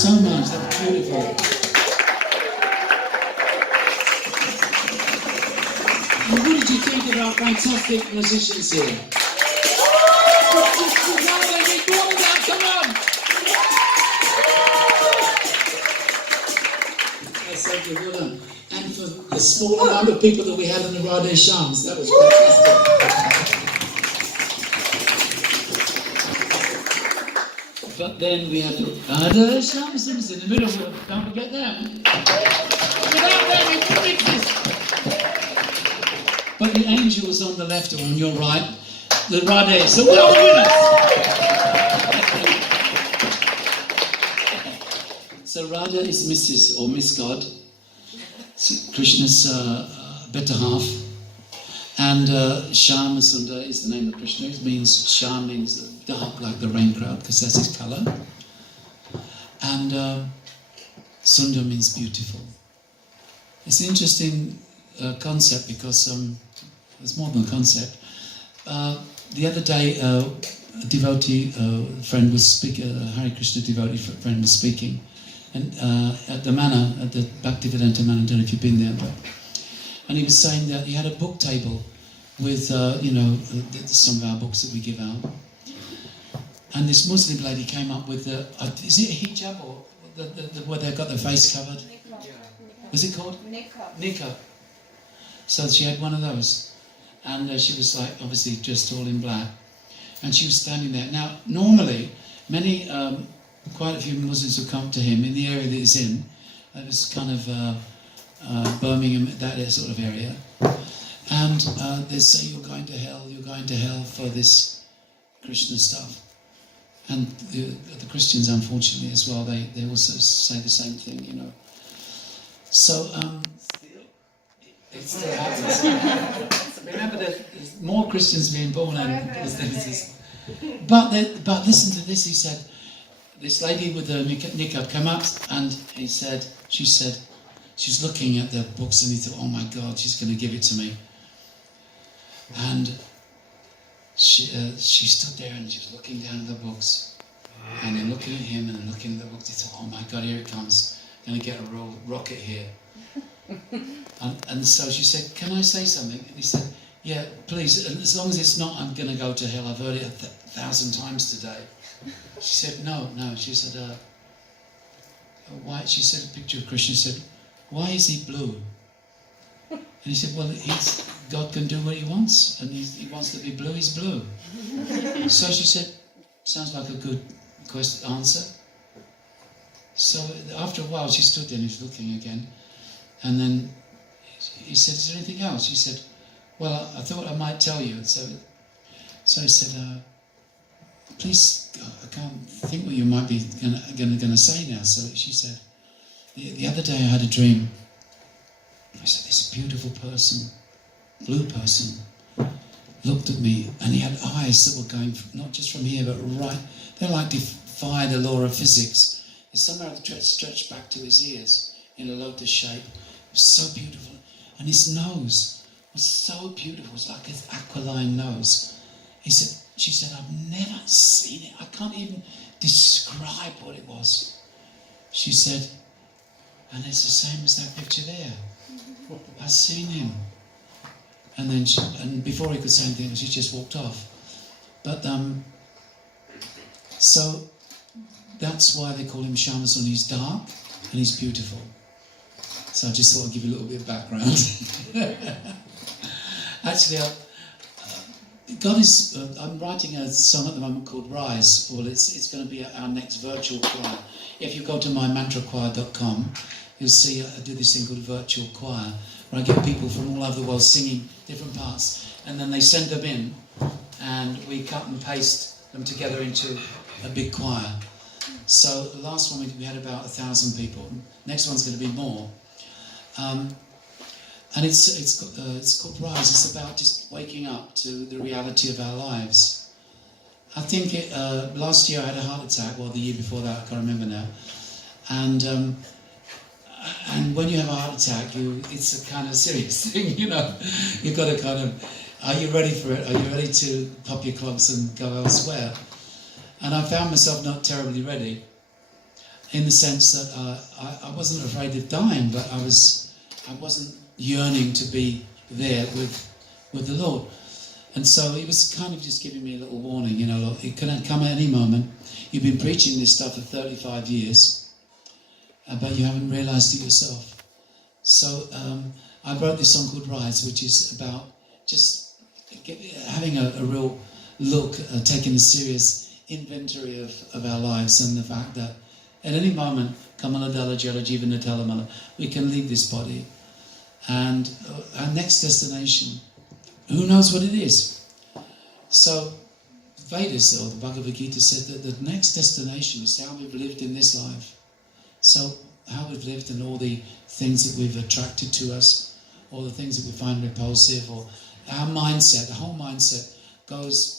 So much, that's beautiful. And what did you think of our fantastic musicians here? Come on! That's so good, well done. And for the small amount of people that we had in the Radhe Shams, that was fantastic. But then we had the Radhe Shams in the middle, don't forget them. Without them, it wouldn't exist. But the angels on the left or on your right, the Radhe, so we are the winners. So Radha is Mrs. or Miss God, Krishna's better half, and Shyama Sundar is the name of Krishna. It means Shyam means dark like the rain cloud because that's his colour, and Sundar means beautiful. It's an interesting concept because it's more than a concept. The other day, a devotee friend was speaking, a Hare Krishna devotee friend was speaking, and at the manor, at the Bhaktivedanta manor, I don't know if you've been there, but, and he was saying that he had a book table with, some of our books that we give out. And this Muslim lady came up with is it a hijab or where they've got their face covered? Was it called? Niqab. So she had one of those. And she was like, obviously dressed all in black. And she was standing there. Now, normally, quite a few Muslims would come to him in the area that he's in. It was kind of Birmingham, that sort of area. And they say, you're going to hell for this Krishna stuff. And the Christians, unfortunately, as well, they also say the same thing, you know. So, it still happens. Remember, there's more Christians being born than Muslims. But listen to this, he said, this lady with the niqab came up and she said, she's looking at the books and he thought, oh my God, she's going to give it to me. And she stood there and she was looking down at the books and then looking at him and then looking at the books. He thought, oh my God, here it comes. I'm going to get a real rocket here. And so she said, can I say something? And he said, yeah, please, as long as it's not I'm going to go to hell, I've heard it 1,000 times today. She said, no. She said, why? She said, a picture of Krishna. She said, why is he blue? And he said, well, God can do what he wants, and he wants to be blue, he's blue. So she said, sounds like a good answer. So after a while, she stood there and he was looking again. And then he said, is there anything else? She said, well, I thought I might tell you. So he said, please, I can't think what you might be going to say now. So she said, the other day I had a dream. I said, this beautiful person, blue person, looked at me and he had eyes that were going not just from here, but right. They like defy the law of physics. It's somehow stretched back to his ears in a lotus shape. It was so beautiful. And his nose was so beautiful. It was like his aquiline nose. She said, I've never seen it. I can't even describe what it was. She said, and it's the same as that picture there. I've seen him. And then and before he could say anything, she just walked off. But so that's why they call him Shyama Sundar. He's dark and he's beautiful. So I just thought I'd give you a little bit of background. Actually, God is. I'm writing a song at the moment called Rise. Well, it's going to be our next virtual choir. If you go to mymantrachoir.com, you'll see I do this thing called virtual choir, where I get people from all over the world singing different parts, and then they send them in, and we cut and paste them together into a big choir. So the last one we had about 1,000 people. Next one's going to be more. And it's called Rise. It's about just waking up to the reality of our lives. I think last year I had a heart attack, well, the year before that, I can't remember now. And when you have a heart attack, it's a kind of serious thing, you know. You've got to kind of, are you ready for it? Are you ready to pop your clogs and go elsewhere? And I found myself not terribly ready. in the sense that I wasn't afraid of dying, but I wasn't yearning to be there with the Lord. And so he was kind of just giving me a little warning, you know, look, it can come at any moment. You've been preaching this stuff for 35 years, but you haven't realized it yourself. So I wrote this song called Rise, which is about just having a real look, taking a serious inventory of our lives, and the fact that at any moment, Kamala Dala Jala Jiva Natala Mala, we can leave this body. And our next destination, who knows what it is? So Vedas, or the Bhagavad Gita, said that the next destination is how we've lived in this life. So how we've lived and all the things that we've attracted to us, all the things that we find repulsive, or our mindset, the whole mindset goes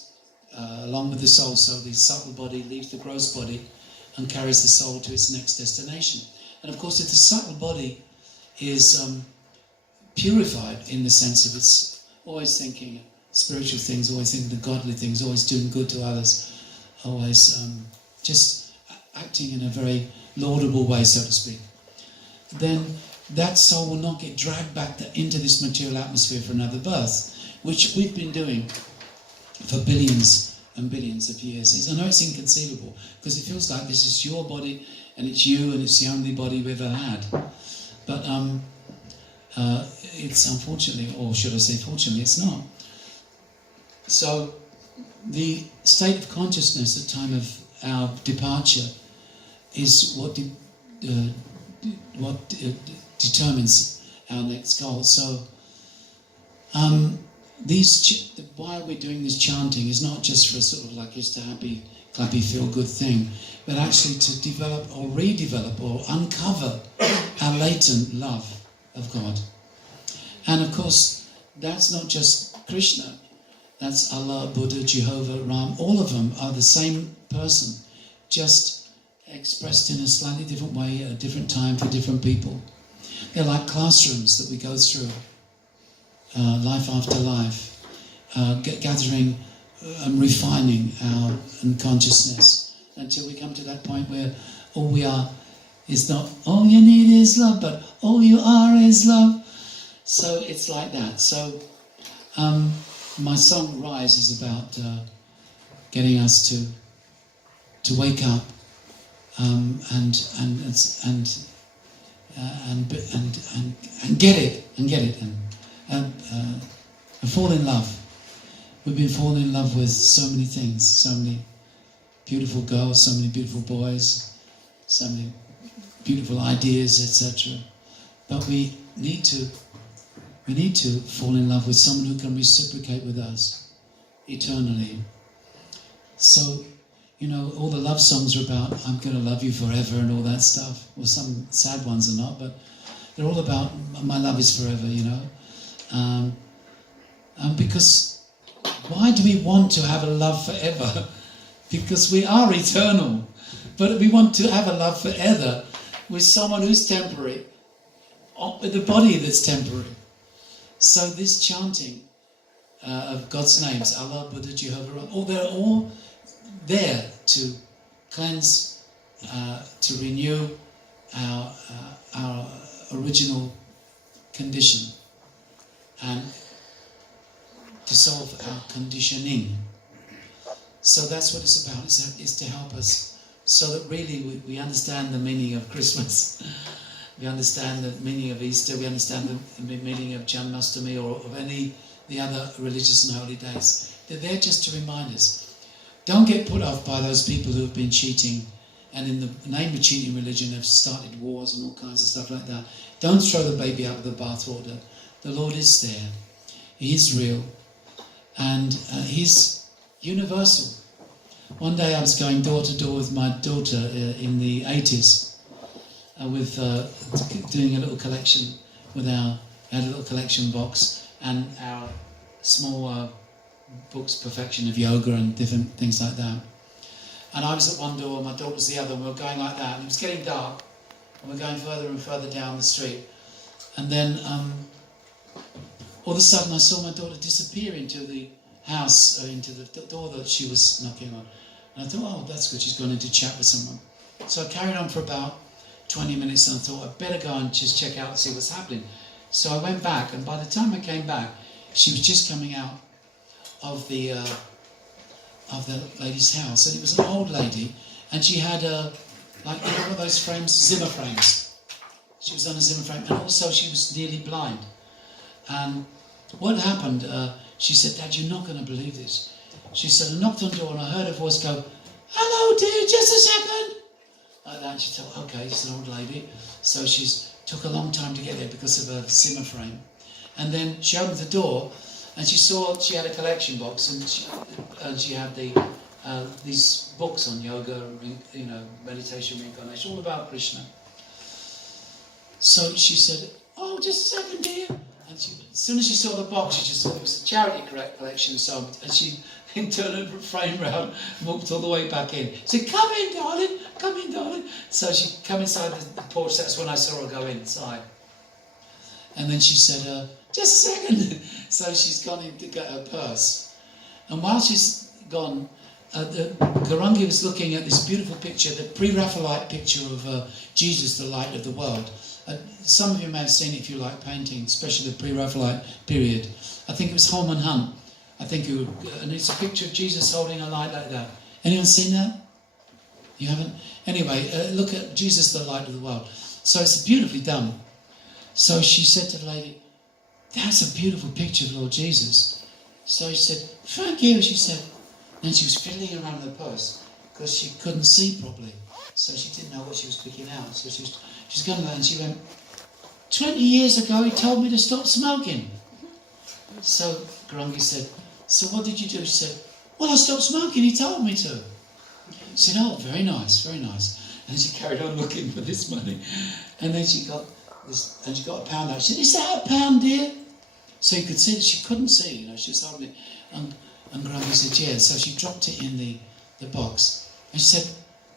along with the soul. So the subtle body leaves the gross body and carries the soul to its next destination. And of course, if the subtle body is purified in the sense of it's always thinking spiritual things, always thinking the godly things, always doing good to others, always just acting in a very laudable way, so to speak, then that soul will not get dragged back into this material atmosphere for another birth, which we've been doing for billions and billions of years. I know it's inconceivable, because it feels like this is your body and it's you and it's the only body we've ever had. But it's unfortunately, or should I say fortunately, it's not. So the state of consciousness at the time of our departure is what determines our next goal. So why we're doing this chanting is not just for sort of like just a happy, clappy, feel-good thing, but actually to develop or redevelop or uncover our latent love of God. And of course, that's not just Krishna. That's Allah, Buddha, Jehovah, Ram. All of them are the same person, just expressed in a slightly different way at a different time for different people. They're like classrooms that we go through, life after life, gathering and refining our consciousness until we come to that point where all we are is not all you need is love, but all you are is love. So it's like that. So my song Rise is about getting us to wake up and get it and fall in love. We've been falling in love with so many things, so many beautiful girls, so many beautiful boys, so many beautiful ideas, etc. But we need to fall in love with someone who can reciprocate with us eternally. So, you know, all the love songs are about I'm going to love you forever and all that stuff. Well, some sad ones are not, but they're all about my love is forever, you know. Because why do we want to have a love forever? Because we are eternal. But we want to have a love forever with someone who's temporary, with a body that's temporary. So this chanting of God's names, Allah, Buddha, Jehovah, they're all there to cleanse, to renew our original condition and to solve our conditioning. So that's what it's about, is to help us so that really we understand the meaning of Christmas. We understand the meaning of Easter, we understand the meaning of Janmashtami or of any the other religious and holy days. They're there just to remind us. Don't get put off by those people who have been cheating and in the name of cheating religion have started wars and all kinds of stuff like that. Don't throw the baby out with the bathwater. The Lord is there. He is real. And He's universal. One day I was going door to door with my daughter in the 80s. With doing a little collection with had a little collection box and our small books, Perfection of Yoga and different things like that. And I was at one door, my daughter was the other, and we were going like that. And it was getting dark, and we're going further and further down the street. And then all of a sudden I saw my daughter disappear into the house, into the door that she was knocking on. And I thought, oh, that's good, she's gone in to chat with someone. So I carried on for about 20 minutes and I thought I'd better go and just check out and see what's happening. So I went back, and by the time I came back, she was just coming out of the lady's house, and it was an old lady, and she had like, you know what those frames, Zimmer frames. She was on a Zimmer frame, and also she was nearly blind. And what happened? She said, "Dad, you're not going to believe this." She said, I knocked on the door and I heard her voice go, "Hello, dear, just a second." Like that. She thought, okay, it's an old lady. So took a long time to get there because of her Zimmer frame. And then she opened the door and she saw she had a collection box, and she had these books on yoga, meditation, reincarnation, all about Krishna. So she said, "Oh, just a second, dear." And as soon as she saw the box, she just thought it was a charity collection. So, and she turned her frame round, walked all the way back in. She said, "Come in, darling, come in, darling." So she come inside the porch. That's when I saw her go inside. And then she said, "Just a second." So she's gone in to get her purse. And while she's gone, Karangi was looking at this beautiful picture, the pre-Raphaelite picture of Jesus, the light of the world. Some of you may have seen it if you like painting, especially the pre-Raphaelite period. I think it was Holman Hunt. And it's a picture of Jesus holding a light like that. Anyone seen that? You haven't? Anyway, look at Jesus, the light of the world. So it's beautifully done. So she said to the lady, "That's a beautiful picture of Lord Jesus." So she said, "Thank you," she said. Then she was fiddling around the purse because she couldn't see properly. So she didn't know what she was picking out. So she's going there and she went, "20 years ago he told me to stop smoking." So Garangi said, "So what did you do?" She said, "Well, I stopped smoking, he told me to." She said, "Oh, very nice, very nice." And she carried on looking for this money. And then she got this, and she got a pound out. She said, "Is that a pound, dear?" So you could see that she couldn't see, she was holding it. And Garangi said, "Yeah." So she dropped it in the box. And she said,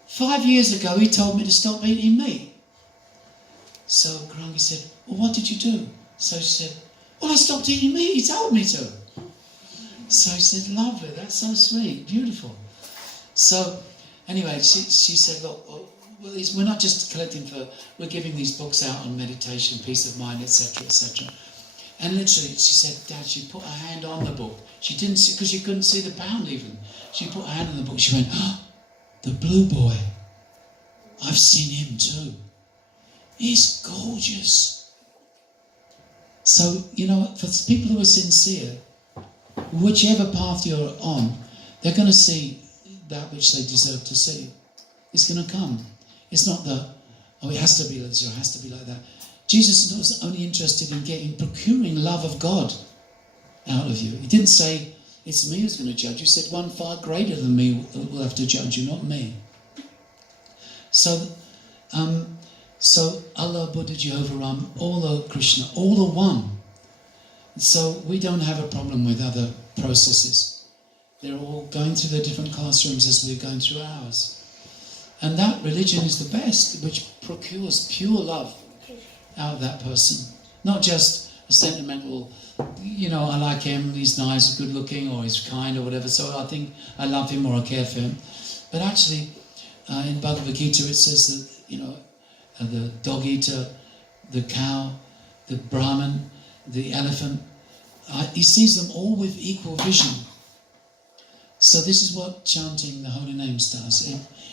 "5 years ago he told me to stop eating meat." So Garangi said, "Well, what did you do?" So she said, "Well, I stopped eating meat, he told me to." So he said, "Lovely, that's so sweet, beautiful." So anyway, she said, "Look, we're not just collecting we're giving these books out on meditation, peace of mind, etc., etc." And literally, she said, "Dad," she put her hand on the book. She didn't see, because she couldn't see the pound even. She put her hand on the book. She went, "Oh, the blue boy. I've seen him too. He's gorgeous." So, for people who are sincere, whichever path you're on, they're going to see that which they deserve to see. It's going to come. It's not that, it has to be like this or it has to be like that. Jesus was only interested in procuring love of God out of you. He didn't say, "It's me who's going to judge you." He said, "One far greater than me will have to judge you, not me." So Allah, Buddha, Jehovah, Ram, all are Krishna, all are one. So we don't have a problem with other processes. They're all going through their different classrooms as we're going through ours. And that religion is the best, which procures pure love out of that person. Not just a sentimental, I like him, he's nice, good looking, or he's kind, or whatever, so I think I love him or I care for him. But actually, in Bhagavad Gita it says that, the dog eater, the cow, the Brahmin, the elephant, he sees them all with equal vision. So this is what chanting the holy names does.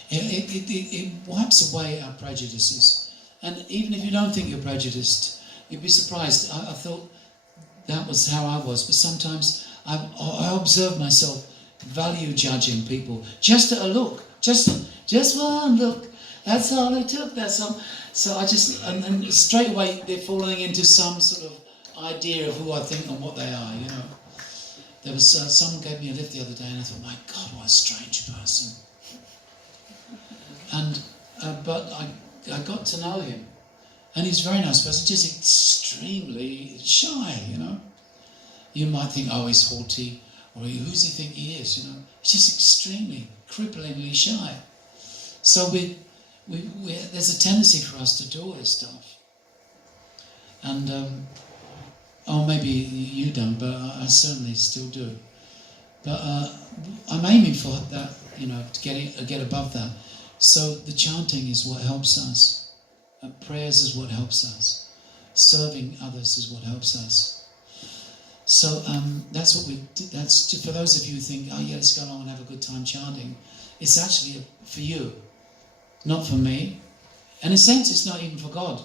It wipes away our prejudices. And even if you don't think you're prejudiced, you'd be surprised. I thought that was how I was, but sometimes I observe myself value judging people just at a look, just one look. That's all it took. That's all. So I just and straight away they're falling into some sort of idea of who I think and what they are. There was someone gave me a lift the other day, and I thought, my God, what a strange person. And but I got to know him, and he's a very nice person, just extremely shy. You might think, oh, he's haughty, or who does he think he is? He's just extremely, cripplingly shy. So there's a tendency for us to do all this stuff, and maybe you don't, but I certainly still do. But I'm aiming for that, to get above that, So the chanting is what helps us. And prayers is what helps us. Serving others is what helps us. So that's what we do. That's for those of you who think, oh yeah, let's go along and have a good time chanting. It's actually for you, not for me. And in a sense, it's not even for God,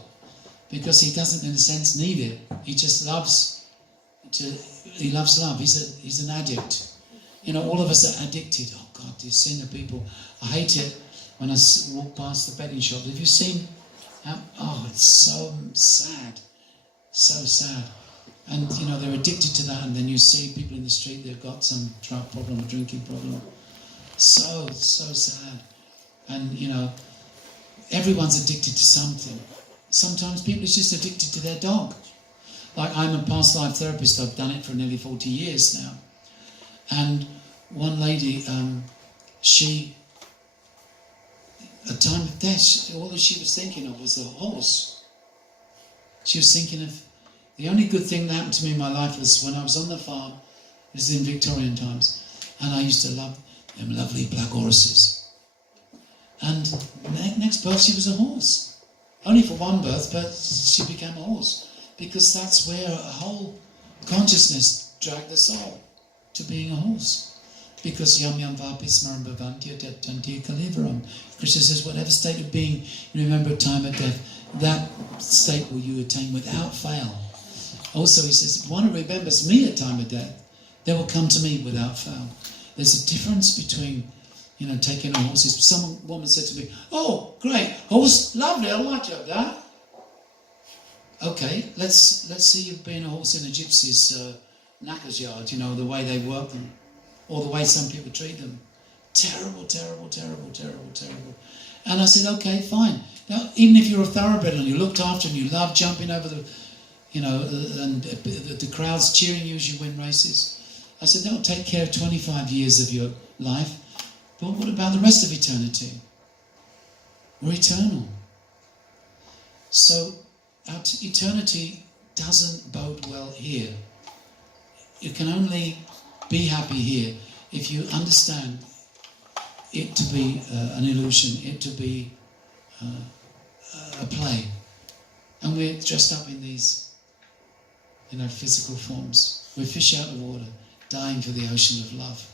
because he doesn't, in a sense, need it. He just loves he loves love. He's an addict. You know, all of us are addicted. Oh God, this sin of people. I hate it when I walk past the bedding shop. Have you seen? Oh, it's so sad. So sad. And, you know, they're addicted to that. And then you see people in the street, they've got some drug problem or drinking problem. So sad. And, you know, everyone's addicted to something. Sometimes people are just addicted to their dog. Like, I'm a past life therapist. I've done it for nearly 40 years now. And one lady, at time of death, all that she was thinking of was a horse. She was thinking of, the only good thing that happened to me in my life was when I was on the farm. This is in Victorian times. And I used to love them lovely black horses. And next birth she was a horse. Only for one birth, but she became a horse. Because that's where a whole consciousness dragged the soul to being a horse. Because yam yam vapi smaram bhavanti tanti kalivaram. Krishna says, whatever state of being you remember at time of death, that state will you attain without fail. Also he says, if one who remembers me at time of death, they will come to me without fail. There's a difference between, you know, taking a horse. Some woman said to me, oh, great, horse, lovely, I like that. Okay, let's see you being a horse in a gypsy's knackers yard, you know, the way they work them, or the way some people treat them. Terrible, terrible, terrible, terrible, terrible. And I said, okay, fine. Now, even if you're a thoroughbred and you looked after and you love jumping over the, you know, and the crowds cheering you as you win races, I said, that'll take care of 25 years of your life. But what about the rest of eternity? We're eternal. So our eternity doesn't bode well here. You can only be happy here if you understand it to be an illusion, it to be a play. And we're dressed up in these, you know, physical forms. We're fish out of water, dying for the ocean of love.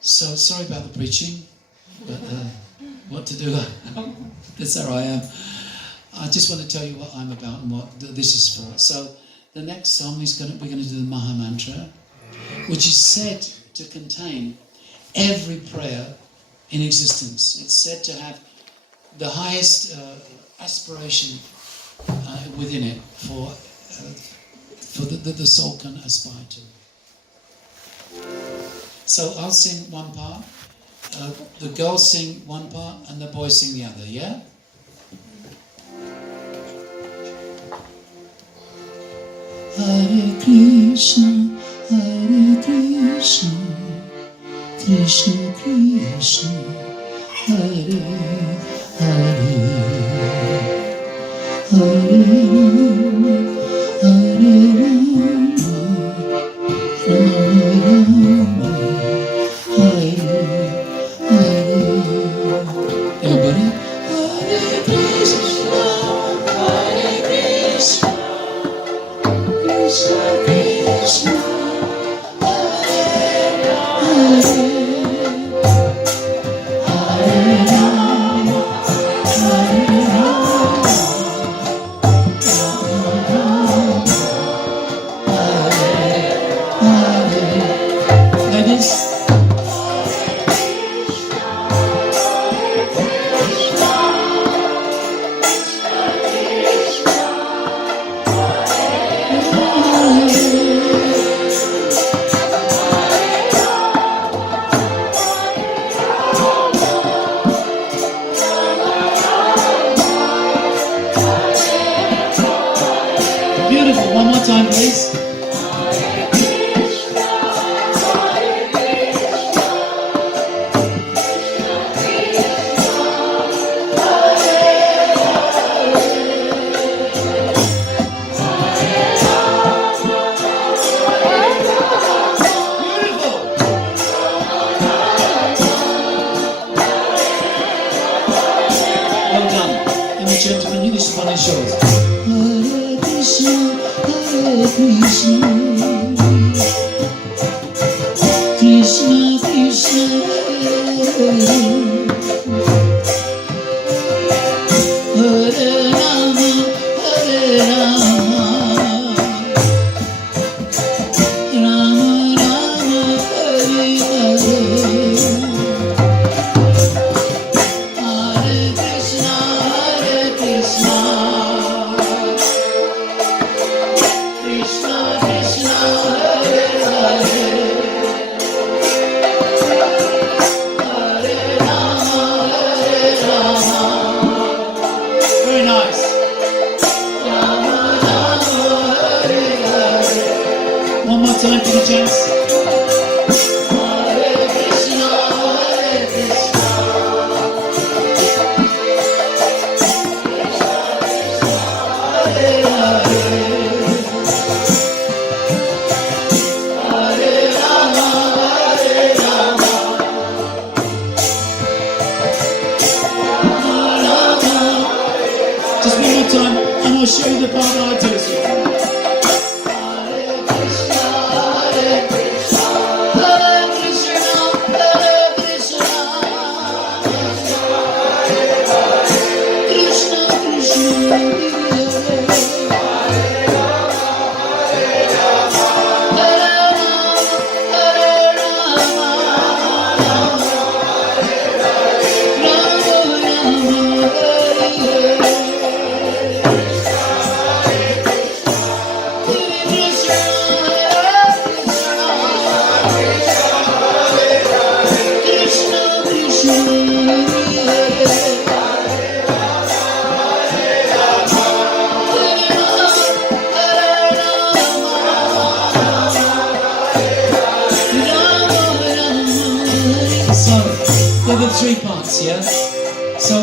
So, sorry about the preaching, but what to do? That's how I am. I just want to tell you what I'm about and what this is for. So, the next song we're going to do the Maha Mantra, which is said to contain every prayer in existence. It's said to have the highest aspiration within it for the soul can aspire to. So I'll sing one part, the girls sing one part, and the boys sing the other, yeah? Hare Krishna, Krishna Krishna, Hare Hare, Hare Rama, Hare Rama, Hare Hare. Everybody? Hare Krishna, Krishna Krishna, beautiful. One more time, please. the gentleman, this is one is yours. Hare Krishna, Hare Krishna, Krishna Krishna, Hare Hare Rama, Hare Rama, Rama Rama, Hare Hare. Hare Krishna, Krishna Krishna, Hare Hare, Hare Rama, Hare Rama. Very nice. Rama Rama, Hare Hare. One more time for the gents. Hare Krishna, Hare Krishna, Hare Hare, Hare Rama, Hare Rama, Rama Rama. Just one more time, and I'll show you the part that I do. Hare Krishna, Hare Krishna, Hare Krishna, Hare Krishna, Krishna Krishna, Hare So, there are the three parts, yeah? So,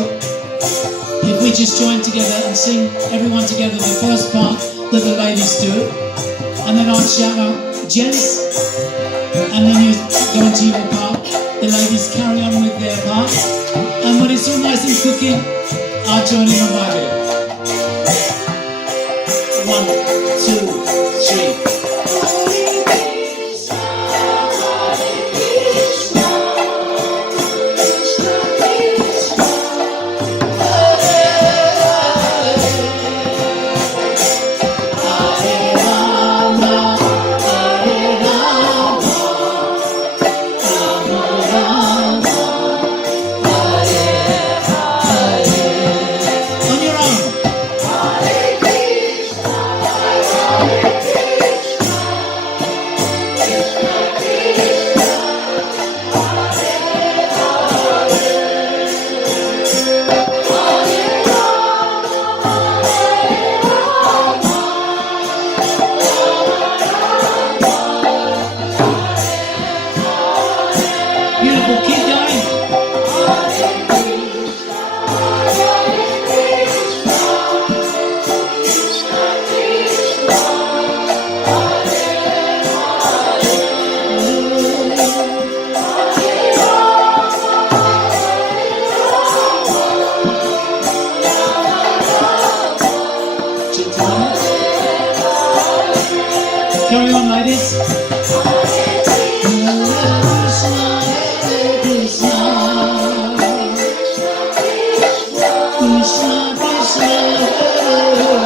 if we just join together and sing everyone together the first part that the ladies do, and then I'll shout out gents, and then you go into your part, the ladies carry on with their part, and when it's all nice and cooking, I'll join in on my bit. 1, 2, 3. On your own. Beautiful, keep going. Gentlemen. Carry on, ladies. Krishna Krishna, Hare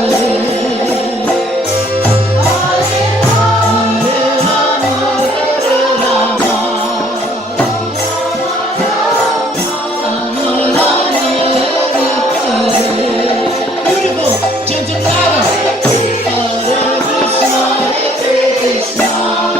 Beautiful, gentle louder. Hare Krishna, Hare Krishna.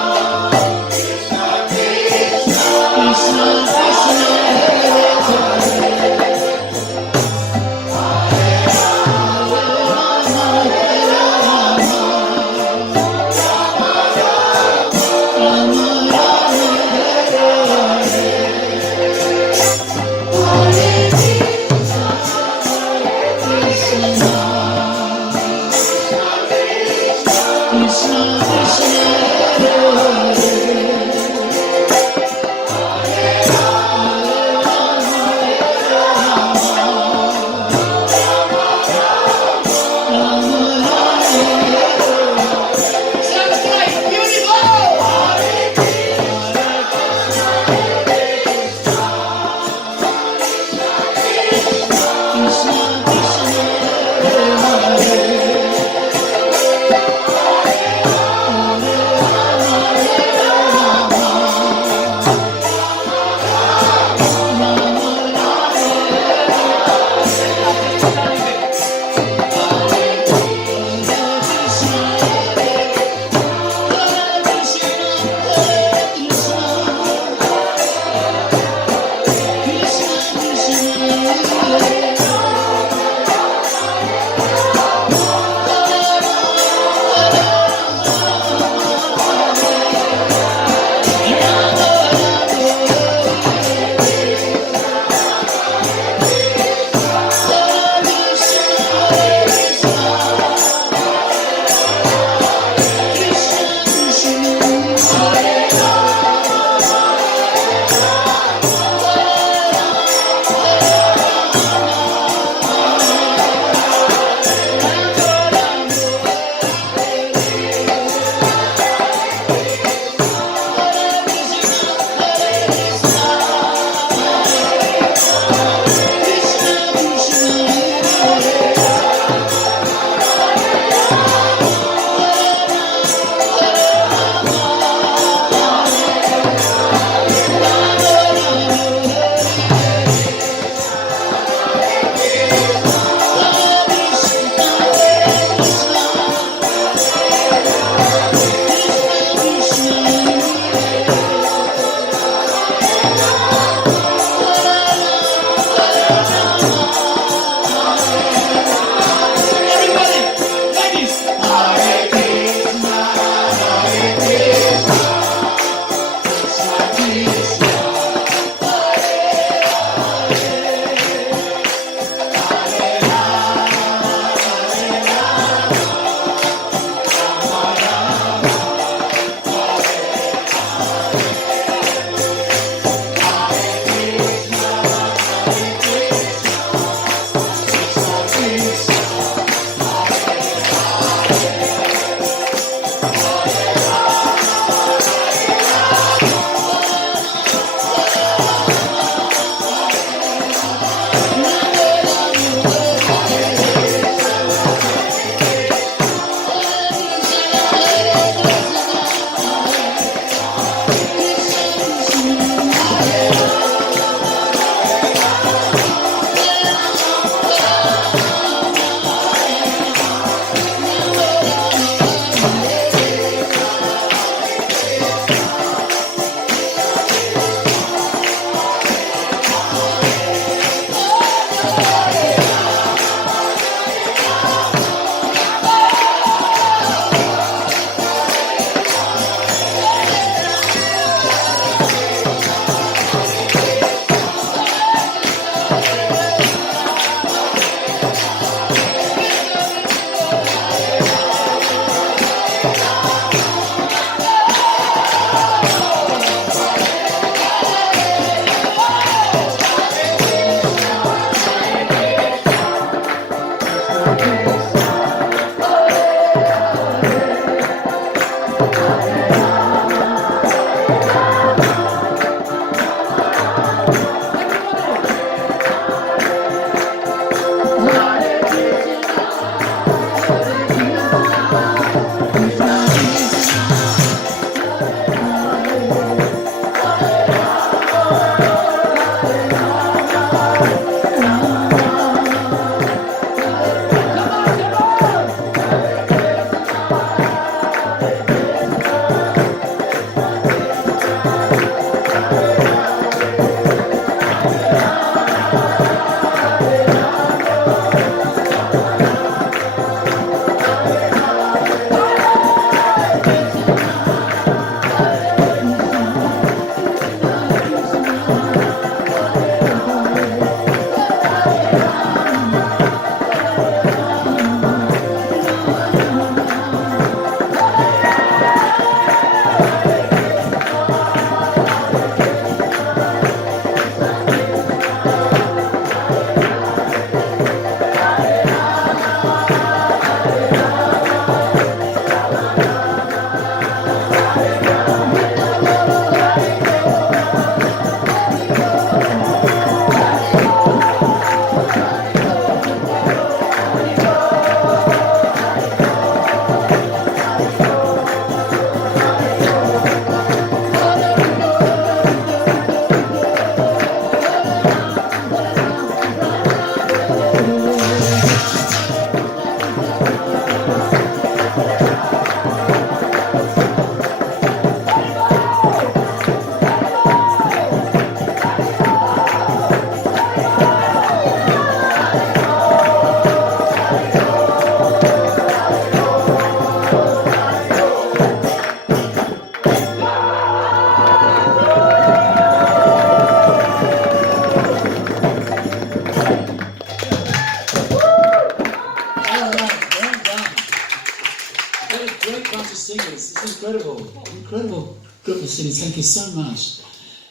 Incredible group of singers. Thank you so much.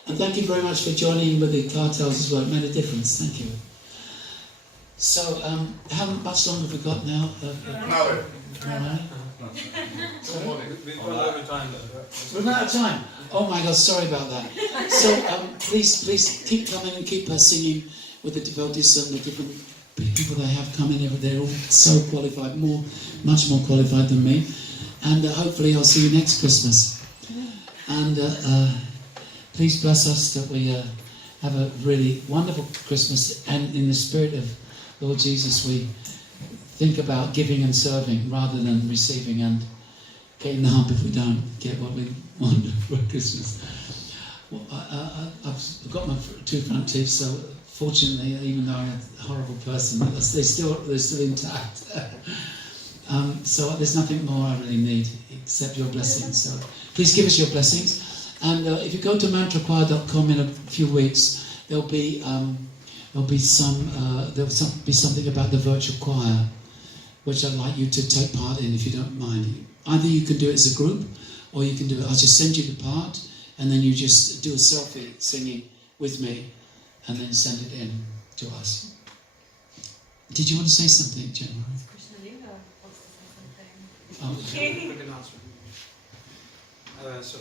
And thank you very much for joining with the cartels as well. It made a difference. Thank you. So, how much longer have we got now? No. We're out of time. Oh my God, sorry about that. So, please keep coming and keep singing with the devotees and the different people they have coming. They're all so qualified, much more qualified than me. And hopefully I'll see you next Christmas. And please bless us that we have a really wonderful Christmas. And in the spirit of Lord Jesus, we think about giving and serving rather than receiving and getting the hump if we don't get what we want for Christmas. Well, I've got my two front teeth, so fortunately, even though I'm a horrible person, they're still intact. So there's nothing more I really need except your blessings. So please give us your blessings. And if you go to mantrachoir.com in a few weeks, there'll be something about the virtual choir, which I'd like you to take part in if you don't mind. Either you can do it as a group, or you can do it. I'll just send you the part, and then you just do a selfie singing with me, and then send it in to us. Did you want to say something, Jayadeva? Krishna Lila wants to say something. Oh. Quick announcement. So